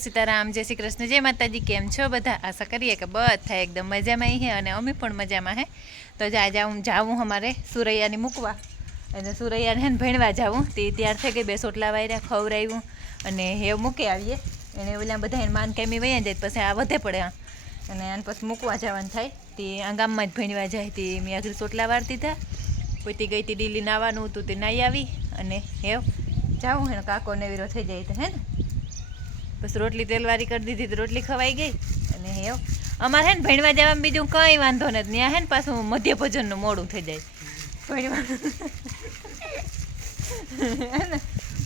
સીતારામ, જય શ્રી કૃષ્ણ, જય માતાજી, કેમ છો બધા? આશા કરીએ કે બધા એકદમ મજામાં હે અને અમે પણ મજામાં હે. તો જ આજે જાઉં અમારે સુરૈયાને મૂકવા. અને સુરૈયાને હે ને ભણવા જાઉં. તે ત્યાર થઈ ગઈ, બે સોટલા વાયરા ખવડાવ્યું અને હેવ મૂકી આવીએ. એને ઓલા બધા એને માન કેમી વયા જાય, પછી આ વધે પડે અને આને પછી મૂકવા જવાનું થાય. તે આ ગામમાં જ ભણવા જાય. તે મેં આગળ સોટલા વાર દીધા. પોતી ગઈ હતી ડીલી નાવાનું હતું, તે નાહી આવી અને હેવ જાઉં. હે કાકો નેવીરો થઈ જાય તો, હે ને? બસ રોટલી તેલવારી કરી દીધી રોટલી ખવાઈ ગઈ. અને હેવ અમારે હે ને ભણવા જવામાં બીજું કંઈ વાંધો નથી. ત્યાં હે ને પાછું મધ્ય ભોજનનું મોડું થઈ જાય. ભણવા હે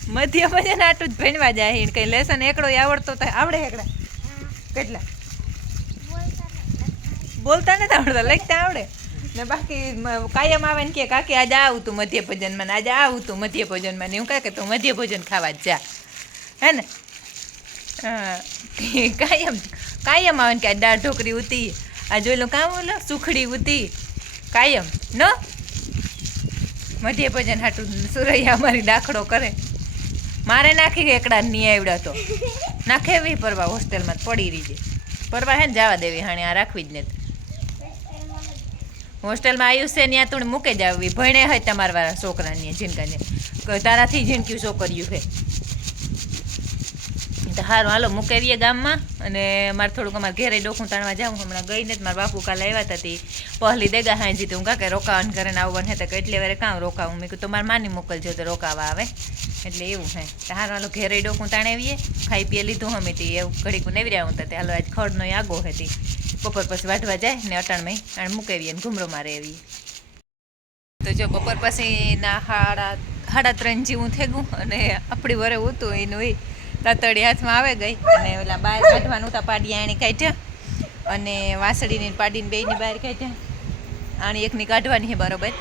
મધ્ય ભોજન આટલું જ ભણવા જાય એને કંઈ લેસન એકડો આવડતો તો આવડે એકડા. કેટલા? બોલતા નથી આવડતા, લખતા આવડે. ને બાકી કાયમ આવે ને કે, કાકી, આજે આવું તું મધ્ય ભોજનમાં ને, આજે આવું તું મધ્ય ભોજનમાં ને હું કાકે તું મધ્ય ભોજન ખાવા જ જા. હે ને? કાયમ કાયમ આવે ને કે દાળ ઢોકરી ઉતી, આ જોઈ લો કામ ઓલો, સુખડી ઉતી. કાયમ, ન? મધ્ય ભજન હાટું સુરૈયા મારી દાખલો કરે. મારે નાખી એકડા નહીં આવડ્યા તો. નાખે એવી પરવા હોસ્ટેલમાં પડી રહી છે. પરવા હે ને જવા દેવી, હાણે આ રાખવી જ નથી. હોસ્ટેલમાં આવ્યું છે ત્યાં તું મૂકે જ આવી ભણે હોય તમારા વાળા છોકરાને જીનકાને તારાથી જીનક્યું છોકર્યું છે તો સારું હાલો મૂકે રહીએ ગામમાં અને મારે થોડુંક અમારે ઘેરે ડોકું તાણવા જાઉં. હમણાં ગઈ ને મારા બાપુ કાલે આવ્યા હતા તે પહેલી દેગા હાંજી તો હું કાકે રોકાવાનું કરીને આવવાનું હે, તો કે એટલે વારે કામ રોકાવું? મેં કીધું મારે માની મોકલજો, તો રોકાવા આવે. એટલે એવું હે. તો હારું, હાલો, ઘેરે ડોકું તાણાવીએ. ખાઈ પીએ લીધું અમે તે, એવું ઘડીક નેવી રહ્યા હું તો હાલો, આજ ખડનો આગો હતી બપોર પછી વાઢવા જાય ને અટાણમાં અને મૂકાવીએ ને ઘૂમરો મારે આવીએ. તો જો બપોર પછી ના હાડા સાડા ત્રણ જેવું થઈ ગયું અને આપણી વરે હતું એનું એ તાતડી હાથમાં આવે ગઈ. અને ઓલા બહાર કાઢવાનું હતા પાડી આણી કાઢ્યા. અને વાસળીની પાડીને બેયની બહાર કાઢ્યા. આણી એકની કાઢવાની છે બરોબર.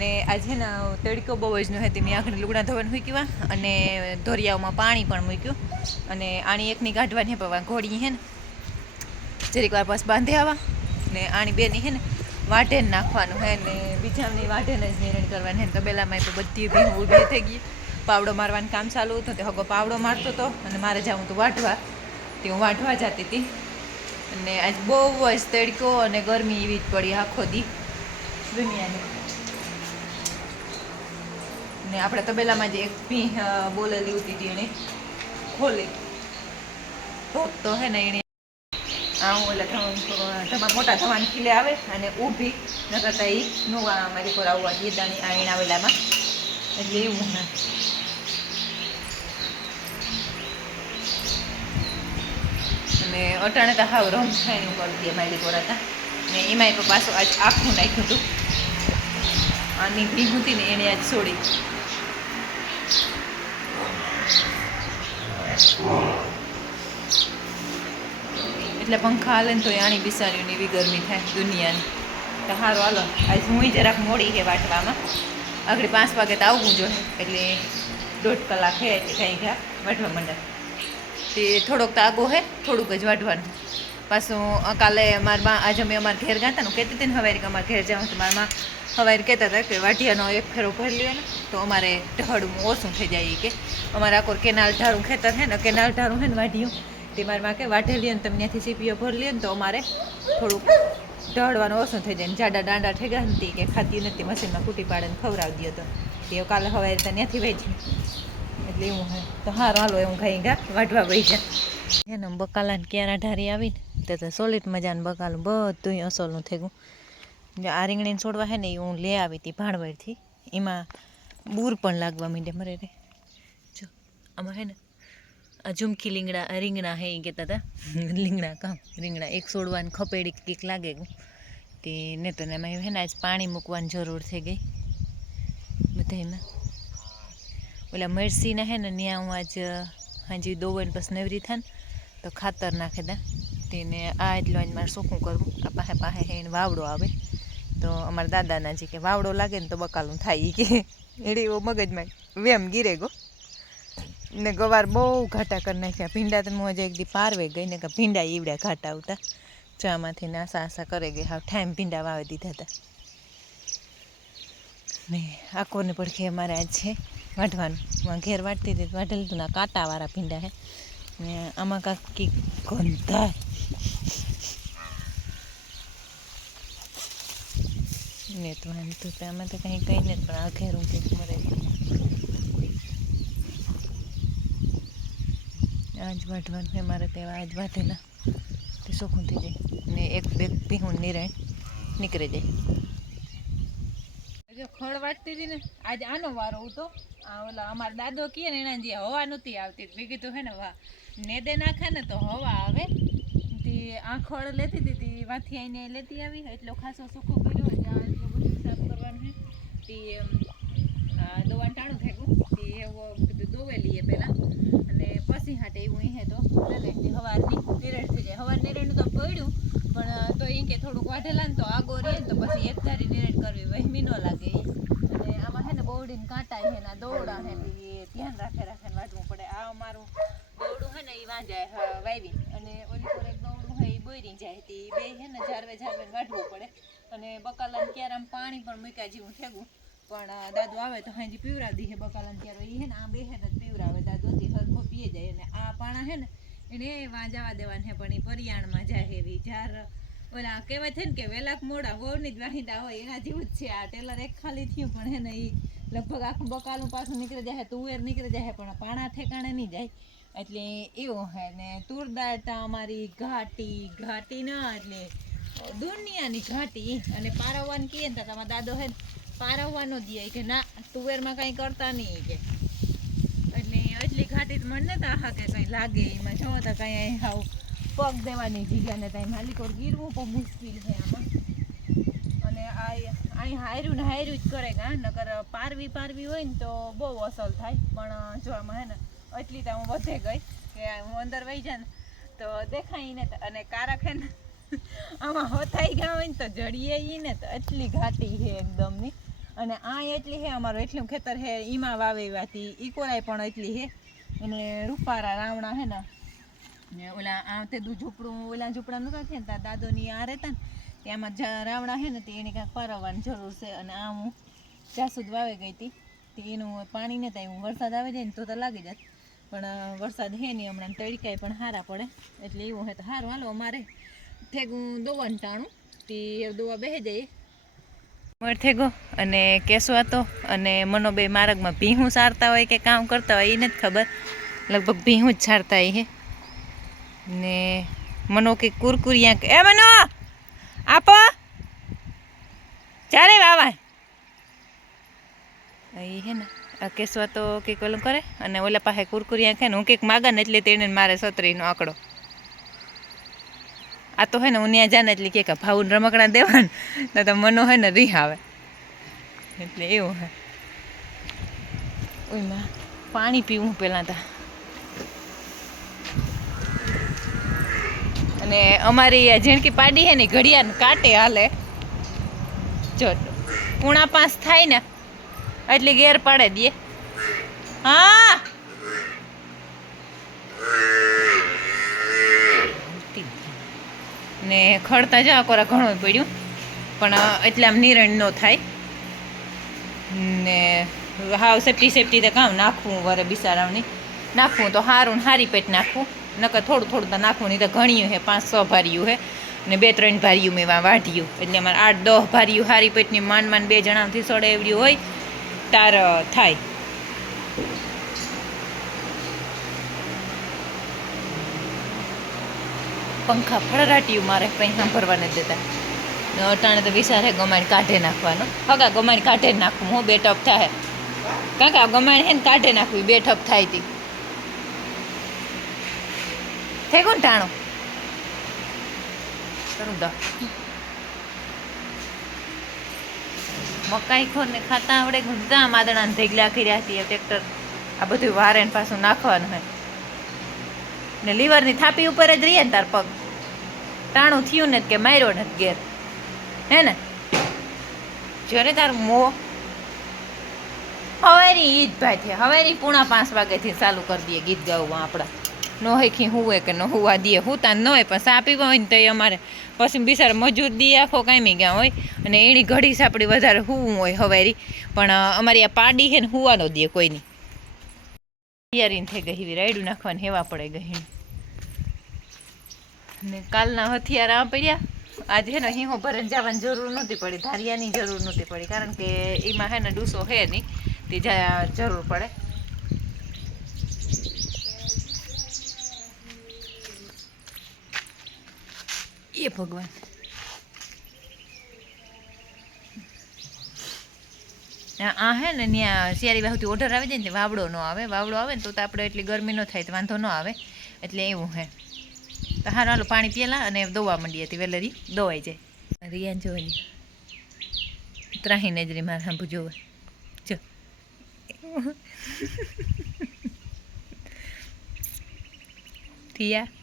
ને આજે ને તડકો બહુ જ ન હતી, મેં આખરે લુગડા ધોવાનું મૂક્યું અને ધોરિયાઓમાં પાણી પણ મૂક્યું. અને આણી એકની કાઢવાની પણ ઘોડી છે ને, જરીક વાર પાસ બાંધી આવા. ને આણી બેની છે ને વાઢેન નાખવાનું હે ને બીજાની વાઢેન જ નિર્ણય કરવાની હે ને તબેલામાં તો બધી ઊભી થઈ ગઈ. પાવડો મારવાનું કામ ચાલુ હતું, તે હગો પાવડો મારતો હતો અને મારે જવું હતું વાઢવા, તે હું વાઢવા જતી હતી. અને આજ બહુ જ તડકો અને ગરમી એવી જ પડી આખો દી દુનિયાની. ને આપણે તબેલામાં જે એક ભીં બોલેલી હતી હતી એણે ખોલી. તો હે ને એણે આવું એટલે તમારા મોટા થવાની ખીલે આવે અને ઊભી ન કરતા એ નું મારી પર આવવા દીદાની આઈણ આવેલામાં એટલે એવું હે. અને અટાણે તો હાવ રમ થાય ઉપર દે પર હતા ને એમાંય તો પાછું આજ આખું નાખ્યું હતું. આની ભીગ હતી ને એણે આજ છોડી. એટલે પંખા હાલે ને તો આણી બિસારીને એવી ગરમી થાય દુનિયાની. તો સારું હાલો, આજ હું જરાક મોડી છે વાટવામાં. આગળ પાંચ વાગે તો આવવું જોઈએ. એટલે દોઢ કલાક છે એટલે કંઈ ગયા વાટવા માંડે. તે થોડોક તો આગો હે, થોડુંક જ વાઢવાનું. પાછું કાલે મારા બા આજે અમે અમારા ઘેર ગયા હતા ને કહેતી હતી ને હવાઈ અમારા ઘેર જાઉં તો મારા માં હવારે કહેતા હતા કે વાઢિયાનો એક ફેરો ભરી લ્યો ને તો અમારે ઢહડું ઓછું થઈ જાય કે. અમારે આખો કેનાલ ઢાળું ખેતર છે ને, કેનાલ ઢારું હે ને વાઢિયું. તે મારા માં કે વાઢેલી ને તમે ત્યાંથી સીપીઓ ભરી લ્યો ને તો અમારે થોડુંક ઢળવાનું ઓછું થઈ જાય. જાડા દાંડા ગયા નથી કે ખાતી નથી, મશીનમાં કૂટી પાડે ને ખવડાવી દો તો. તે કાલે હવારે તો ત્યાંથી વેચી એટલે એવું હે તો હાર, હાલો એવું ખાઈ ગા વાઢવા ભાઈ જા. એને બકાલાને ક્યારા ઢારી આવીને, તે તો સોલિડ મજાનું બકાલું બધું અસલનું થઈ ગયું આ રીંગણીને છોડવા હે ને એ હું લે આવી હતી ભાણવડથી. એમાં બૂર પણ લાગવા માંડે મરે રે. જો, આમાં હે ને, આ ઝુમકી લીંગડા રીંગણા હે એ કહેતા હતા. લીંગડા કામ, રીંગણા એક છોડવાની ખપેડી કંઈક લાગે તે ને તો એમાં હે ને, આજ પાણી મૂકવાની જરૂર થઈ ગઈ. બધામાં ઓલા મરસીના હે ને, ત્યાં હું આજ, હાજી દોવન પછી નવરી થાય ને તો ખાતર નાખે દે. તેને આ એટલું આજ મારે શું કરવું. આ પાસે પાસે હે વાવડો આવે. તો અમારા દાદાના જે કે વાવડો લાગે ને તો બકાલું થાય કે. એડી એવો મગજમાં વેમ ગીરે ગો. ને ગવાર બહુ ઘાટા કરી નાખ્યા. ભીંડા તો હું હજી એક દી પારવે ગઈ, ને કે ભીંડા ઈવડ્યા ઘાટા આવતા. ચામાંથી આશા આસા કરે ગઈ હા ટાઈમ ભીંડા વાવી દીધા હતા. ને આકોને પડખે અમારે આજ છે. વાઢવાનું. માં ઘેર વાટતી હતી તો વાઢેલું હતું ને આ કાંટાવાળા ભીંડા હે. ને આમાં કાંકી ગંધાય. ને તો એમ તો આમાં તો કંઈ કંઈ નથી, પણ આ ઘેરું કંઈક મરે આજ વાટવાનું છે મારે તેવા આજ વાટેલા તે ચોખ્ખું થઈ જાય. ને એક બે પીહું નિરાય, નીકળી જાય. જો ખડ વાટતી હતી ને, આજે આનો વારો હતો આ ઓલા અમારા દાદો કહે ને એના જે હવા નહોતી આવતી મેં કીધું હે ને, વાહ, નેદે નાખે ને તો હવા આવે. તે આંખોળ લેતી તે વાથી આવીને લેતી આવી, એટલો ખાસો સૂકો કર્યો એટલે આ એટલું બધું સાફ કરવાનું હે. તે દોવાનું ટાણું થયું તે એવો બધું દોવે લઈએ પહેલાં. અને પછી હાટે એવું હે તો તે હવારની નિરણ થઈ જાય. હવાર નિરણ તો પડ્યું, પણ તો એ કે થોડુંક વાઢેલા ને તો આગો ને તો પછી એક ધારી નિરેડ કરવી વહેમી ન લાગે ઈ. અને આમાં હે ને બોવડીને કાંટા છે આ છે એ ધ્યાન રાખે રાખે વાટવું પડે. આ અમારું દોડું છે ને એ વાંજાય વાવી અને ઓલી પર એક દોડું છે એ બોરી જાય તે. બે છે ને ઝારવે ઝારવે વાટવું પડે. અને બકાલાને ક્યારે પાણી પણ મૂક્યા જેવું ઠેગું પણ દાદુ આવે તો હાજી પીવરાવી દે બકાલાને ત્યારે. એ હે ને આ બે હે ને પીવરાવે. દાદુ હતી, હરખો પીએ જાય. અને આ પાણા હે ને એને વાંજાવા દેવાને પણ એ પરિયાણમાં જાય એવી. જાર ઓલા કહેવાય છે ને કે વેલાક મોડા વહુની જ વાહિંદા હોય એના જેવું જ છે. આ ટેલર એક ખાલી થયું પણ હે ને એ લગભગ આખું બકાલું પાછું નીકળી જાય, તુવેર નીકળી જાય, પણ પાણા ઠેકાણે નહીં જાય. એટલે એવું હે ને તુર દાળ અમારી ઘાટી ઘાટી ના, એટલે દુનિયાની ઘાટી. અને પારવવાનું કહીએ ને તમારા દાદો હે પારવવાનો દે કે ના, તુવેરમાં કાંઈ કરતા નહીં કે. એટલે એટલી ઘાટી મને તો હા કે કંઈ લાગે એમાં. જો તો કંઈ આવું પગ દેવાની જગ્યા ને ત્યાં માલિકોર ગીરવું પણ મુશ્કેલ છે આમાં. અને આ અહીં હાર્યું ને હાર્યું જ કરે ગા નકર પારવી પારવી હોય ને તો બહુ અસલ થાય. પણ જો આમાં, હે ને, એટલી તો હું વધે ગઈ કે હું અંદર વહી જાય ને, તો દેખાય ને અને કારક હે ને, આમાં હોથાઈ ગયા હોય ને તો જડીએ ને તો એટલી ઘાટી છે એકદમની અને આ એટલી હે અમારું એટલું ખેતર હે ઈમાં વાવેવાથી ઈ પણ એટલી હે અને રૂપારા રાવણા હે ને ને ઓલા આ તે દુ ઝૂંપડું, ઓલા ઝૂંપડા નતા થયા ને દાદોની આ રહેતા ને ત્યાંમાં જ્યાં રાવણા હે ને, તે એને કાંઈક પારવવાની જરૂર છે. અને આ હું જાસૂદ વાવે ગઈ હતી. તે એનું પાણી નતા હું વરસાદ આવે જાય ને તો તો લાગી જાય. પણ વરસાદ હે નહીં હમણાં તડકાય પણ સારા પડે. એટલે એવું હોય તો સારું હાલો, અમારે થેગું દોવાનું ટાણું. તે દોવા બેસી જઈએ. મર થેગો અને કેસો હતો. અને મનો બે માર્ગમાં ભીહું સારતા હોય કે કામ કરતા હોય, એ નથી ખબર. લગભગ ભીહું જ સારતા હોય ને મનો કે કુરકુરિયા એ મનો! આપો. ચારે વાવાય એ હે ને, આ કેસવા તો કંઈક ઓલું કરે અને ઓલા પાસે કુરકુરિયા ખાય ને હું કંઈક માગા ને એટલે તેને મારે સત્રીનો આંકડો. આ તો હે ને, હું ત્યાં જાને એટલે કે ભાવું રમકડા દેવાને, ને તો મનો હે ને રીહ આવે. એટલે એવું હે. ઓયમાં પાણી પીવું પહેલાં તા. અને અમારી જેણકી પાડી હે ને ઘડિયાળ કાંટે હાલે. જો પૂણા પાંચ થાય ને, એટલે ગેર પાડે દે. હા! ને ખડતા જા કોરા ઘણું પડ્યું, પણ એટલે આમ નિરણ ન થાય. ને હાવ સેફટી સેફટી તો કામ નાખવું વરે બિસારાવની નાખવું તો સારું ને હારી પેટ નાખવું. નકર થોડું થોડું તો નાખવું, નહીં તો ઘણ્યું હે, પાંચ છ ભાર્યું હે. ને બે ત્રણ ભાર્યું મેં એમાં વાઢ્યું. એટલે અમારે આઠ દહ ભાર્યું હારી પેટની માન માન બે જણાથી સડે એવડ્યું હોય, તાર થાય. પંખા ફળરાટ્યું મારે કંઈ સાંભળવા નથી દેતા. અટાણે તો વિચારે ગમાણ કાઢે નાખવાનો. હગા ગમાણ કાઢે નાખવું હું બે ટપ થાય. કાકા ગમાણ હે ને કાઢે નાખવી બે ટપ થાય તી. થઈ ગયું ટાણું. કરું. દો મકાઈ ખોર ને ખાતા આવડે ઘણા માદણા ને ઢેગલા કર્યા છીએ, ટ્રેક્ટર આ બધું વારે ને પાછું નાખવાનું હોય ને લીવરની થાપી ઉપર જ રહીએ ને તાર પગ. ટાણું થયું ને કે માર્યો ને ઘેર. હે ને? જ્યારે તાર મો હવારી ઈજ ભાઈ છે હવારી પૂણા પાંચ વાગ્યાથી ચાલુ કરી દઈએ ગીત ગાવું આપણા. નો હેખી હુવે કે ન હુવા દઈએ હુતા ન હોય, પણ સા પીવા હોય ને તો અમારે પછી બિચાર મજૂર દી આખો કામી ગયા હોય. અને એની ઘડી સાપડી વધારે હુવું હોય હવારી. પણ અમારી આ પાડી છે ને હુવાનો દે કોઈની. તૈયારી થઈ ગઈ એવી રાયડું નાખવાની હેવા પડે ગઈ ને કાલના હથિયાર આ પડ્યા. આજે હે ને હિંહો ભરે જવાની જરૂર નહોતી પડી, ધારિયાની જરૂર નહોતી પડી, કારણ કે એમાં હે ને ડૂસો હે નહીં, તે જરૂર પડે. એ ભગવાન આ હે ને ત્યાં શિયાળી બાહુથી ઓર્ડર આવી જાય ને વાવડો ન આવે. વાવડો આવે ને તો આપણે એટલી ગરમી ન થાય, તો વાંધો ન આવે. એટલે એવું હે. તો હારું, હાલો, પાણી પીએલા અને દોવા માંડીએ હતી વેલેરી. દોવાઈ જાય. રિયાન જોવાની ત્રાહી નજરી મારે સાંભુ જોવે. જો. રિયા?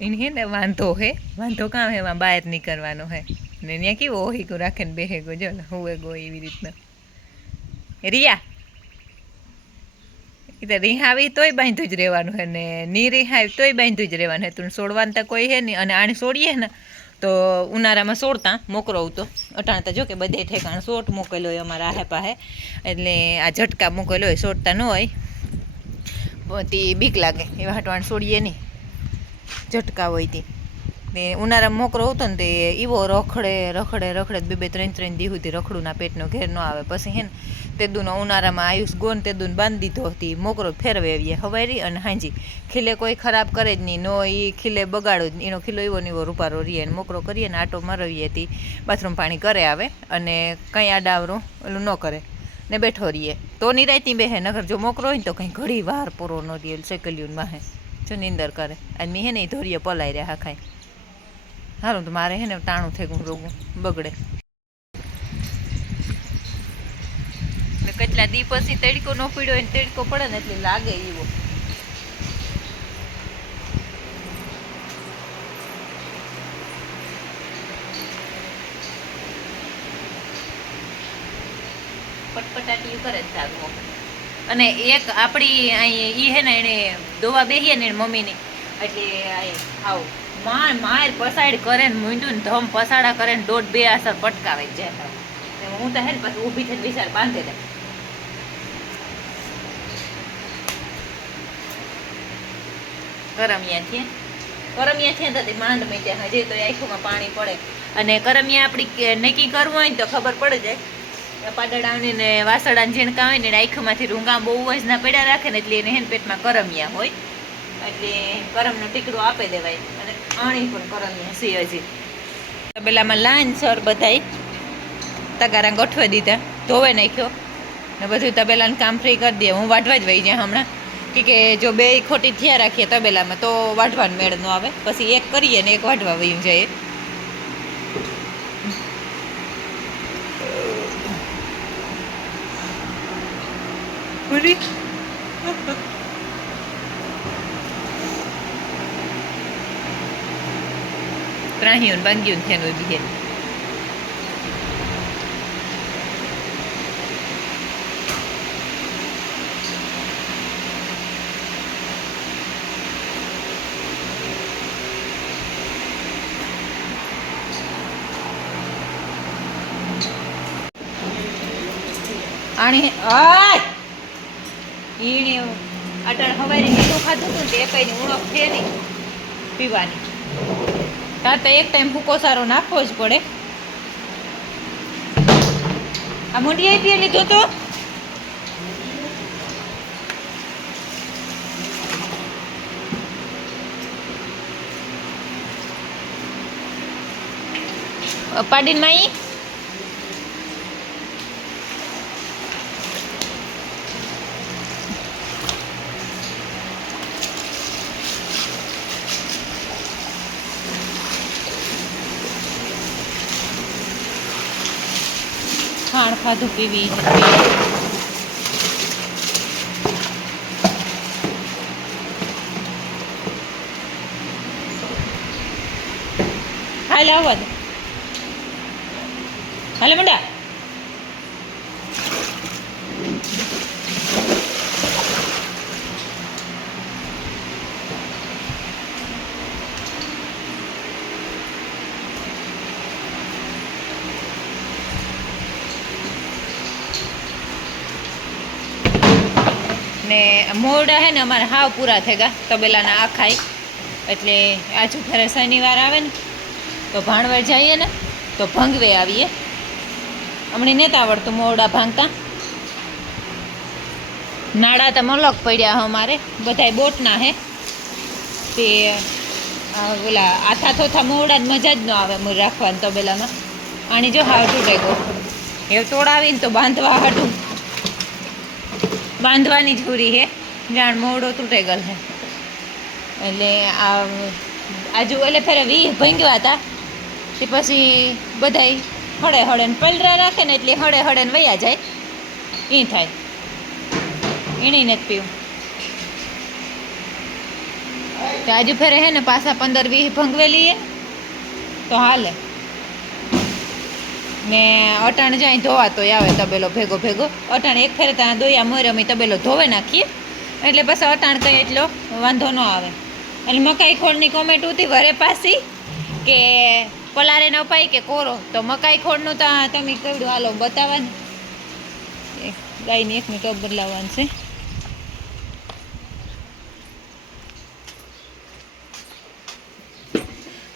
એને હે ને વાંધો હે વાંધો કામ હે એમાં બહાર નીકળવાનો હે ને ત્યાં કેવો ઓહીકો રાખે ને બેહેગો જો ને હુએ ગો એવી રીતના રિયા એ તો રિહાવી તોય બાંધું જ રહેવાનું હે ને ની રિહાવી તોય બાંધું જ રહેવાનું હે તું છોડવાનું તો કોઈ હે નહીં અને આને છોડીએ ને તો ઉનાળામાં સોડતા મોકરો તો અટાણતા જો કે બધે ઠેકાણ સોટ મોકેલો હોય અમારા આહે પાહે એટલે આ ઝટકા મોકેલો હોય સોડતા ન હોય તે બીક લાગે એવા હટવાણ છોડીએ નહીં ઝટકા હોય તે. ને ઉનાળામાં મોકરો હતો ને તે એવો રખડે રખડે રખડે બે બે ત્રણ ત્રણ દી સુધી રખડુંના પેટનો ઘેર ન આવે. પછી હે ને તે દુનો ઉનાળામાં આયુષ ગોન તે દુન બાંધી દીધો હતી. મોકરો ફેરવે આવીએ હવારી અને હાંજી. ખીલે કોઈ ખરાબ કરે જ નહીં, નો એ ખીલે બગાડો જ એનો ખીલો એવો ને એવો રૂપારો રહીએ ને મોકરો કરીએ ને આટો મરવીએ હતી બાથરૂમ પાણી કરે આવે અને કંઈ આડાવરું ઓલું ન કરે ને બેઠો રહીએ તો નિરાયતી બેહે નગર જો મોકરો હોય ને તો કંઈ ઘડી વાર પૂરો ન રહીએ સેકલ્યુન માહે જો નીંદર કરે. અને મેં હે ને એ ધોરીએ પલાઈ રહ્યા ખાય સારું તો મારે હે ને ટાણું થઈ ગયું રોગું બગડે. કેટલા દી પછી તડકો ન પીડ્યો ને તડકો પડે ને એટલે લાગે એવો પટપટાટી કરે જ સારું અને એક આપણી અહીં ઈ હે ને એને દોવા બેહીએ ને મમ્મીની. એટલે આવ માર માર પસાડ કરે ને મૂંડું ધમ પસાડા કરે ને દોઢ બે અસર પટકાવે જાય હું તો હે ને પછી ઊભી થઈને વિચાર બાંધે દે કરમિયા છે કરમિયા છે તો માંડ મેં હજી તો આંખોમાં પાણી પડે. અને કરમિયા આપણી નક્કી કરવું હોય તો ખબર પડે જાય પાડડાની ને વાસણા ઝીણકા હોય ને આંખમાંથી રૂંગા બહુ જ ના પડ્યા રાખે ને એટલે એને હેન પેટમાં કરમિયા હોય. એટલે કરમનો ટીકડો આપી દેવાય અને આણી પણ કરમિયા સી હજી. તબેલામાં લાન સર બધાય. તગારા ગોઠવી દીધા. ધોવે નાખ્યો. ને બધું તબેલાનું કામ ફ્રી કરી દે. હું વાઢવા જ વહી જાય હમણાં. કે કે જો બે ખોટી થયા રાખીએ તબેલામાં તો વાઢવાનું મેળ ન આવે. પછી એક કરીએ ને એક વાઢવા વયું જાય. પૂરી ત્રાહીઓને બાંગ્યું થેનું બીજે આણી આય ઈણી અટણ હવારી મીઠું ખાધું હતું ને કઈ ઉણપ છે નહીં પીવાની. હા, તો એક ટાઈમ ભૂકો સારો નાખવો જ પડે. આ મોટી આઈપીએ લીધો તો. પાડીન માઈ ખાધું પીવી હાલ આવવા દો હાલે મંડા. ને મોરડા હે ને અમારે હાવ પૂરા થઈ ગયા તબેલાના આખાય એટલે આજુ ઘરે શનિવાર આવે ને, તો ભાણવડ જઈએ ને, તો ભંગવે આવીએ. હમણાં નહોતા આવડતું મોરડા ભાંગતા. નાડા તો મલક પડ્યા અમારે, બધાય બોટના હે. તે ઓલા આથા થોથા મોડા જ મજા જ ન આવે મૂળ રાખવાની તબેલામાં. આની જો હાવ તૂટે ગયો. એ તોડાવીને તો બાંધવા હાટું. બાંધવાની જુરી હે. જાણ મોડો તૂટે ગયેલ હે. એટલે આ, આજુ, એટલે ફેરે વી ભંગ્યા હતા તે પછી બધાય હળે હળે પલરા રાખે ને એટલે હળે હળે ને વયા જાય. એ થાય. એણી નથી પીવું. તો આજુ ફેરે હે ને પાછા પંદર વીસ ભંગવેલી એ તો હાલે. ને અટાણ જાય ધોવા તો આવે તબેલો ભેગો ભેગો. અટાણ એક ફેરે ત્યાં દોયા મોર અમે તબેલો ધોવે નાખીએ. એટલે બસ અટાણ કંઈ એટલો વાંધો ન આવે. એટલે મકાઈ ખોળની કોમેન્ટ ઉતી વરે પાસી કે પલારે ન પાય કે કોરો. તો મકાઈ ખોળનું તો તમે કેવડું હાલો, બતાવવાનું. ગાયની એક મિનિટ બદલાવવાનું છે.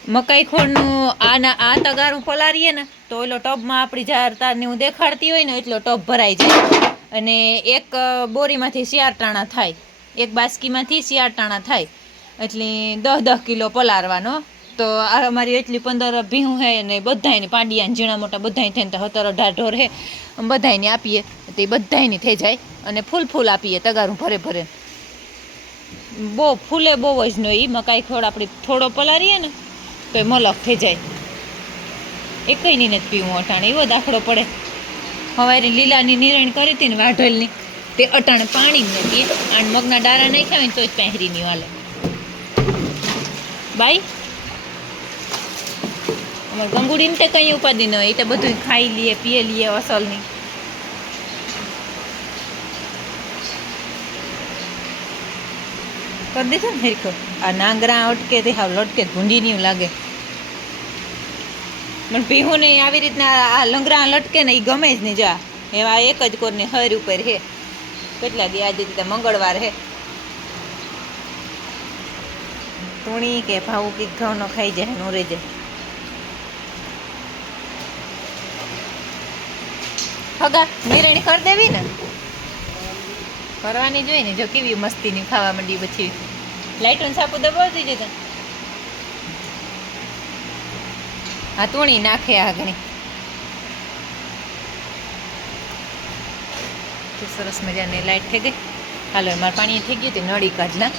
મકાઈ ખોળનું આના આ તગારું પલારીએ ને, તો એટલો ટબમાં આપણી જાર તારની હું દેખાડતી હોય ને, એટલો ટબ ભરાઈ જાય. અને એક બોરીમાંથી શિયાર ટાણા થાય. એક બાસ્કીમાંથી શિયાર ટાણા થાય. એટલે દસ દસ કિલો પલારવાનો તો આ અમારી એટલી પંદર ભીહું હે ને બધાયને પાંડિયાને ઝીણા મોટા બધાય થઈને તો સત્તર અઢાર ઢોર હે. બધાયને આપીએ, તો એ બધાયની થઈ જાય અને ફૂલ ફૂલ આપીએ તગારું ભરે ભરે. બહુ ફૂલે બહુ જ નહીં મકાઈ ખોળ આપણે થોડો પલારીએ ને તો એ મલક થઈ જાય. એકયની નથી પીવું અટાણે, એવો દાખલો પડે. હવારે લીલાની નિરણ કરી હતી ને વાઢોલની, તે અટાણે પાણી જ નથી. અને મગના ડારા નાખ્યા હોય ને તો જ પહેરીની વાલે બાઈ, અમારે ગંગુડીને તે કંઈ ઉપાધિ ન હોય, એ તો બધું ખાઈ લઈએ પીએ લઈએ અસલની. કરી દીધું ને હરખો આ નાંગરા અટકે તે હાવ લટકે ભૂંડી નહીં લાગે. પણ પીહું ને આવી રીતના આ લંગરા લટકે ને એ ગમે જ નહીં, જા. એવા એક જ કોરને હર ઉપર હે. કેટલા દી આજે રીતે મંગળવાર હે. તુણી કે ભાવું કે ઘઉંનો ખાઈ જાય નો રે હગા, નિરણી કરી દેવી ને. કરવાની જોઈએ ને, જો કેવી મસ્તીની ખાવા માંડી પછી લાઈટોન સાપુ દબાવી દીધી તને હા તોણી નાખે આ ઘણી તો સરસ મજાની લાઈટ થઈ ગઈ. હાલો, મારે પાણી થઈ ગયું તે નળી કાઢલા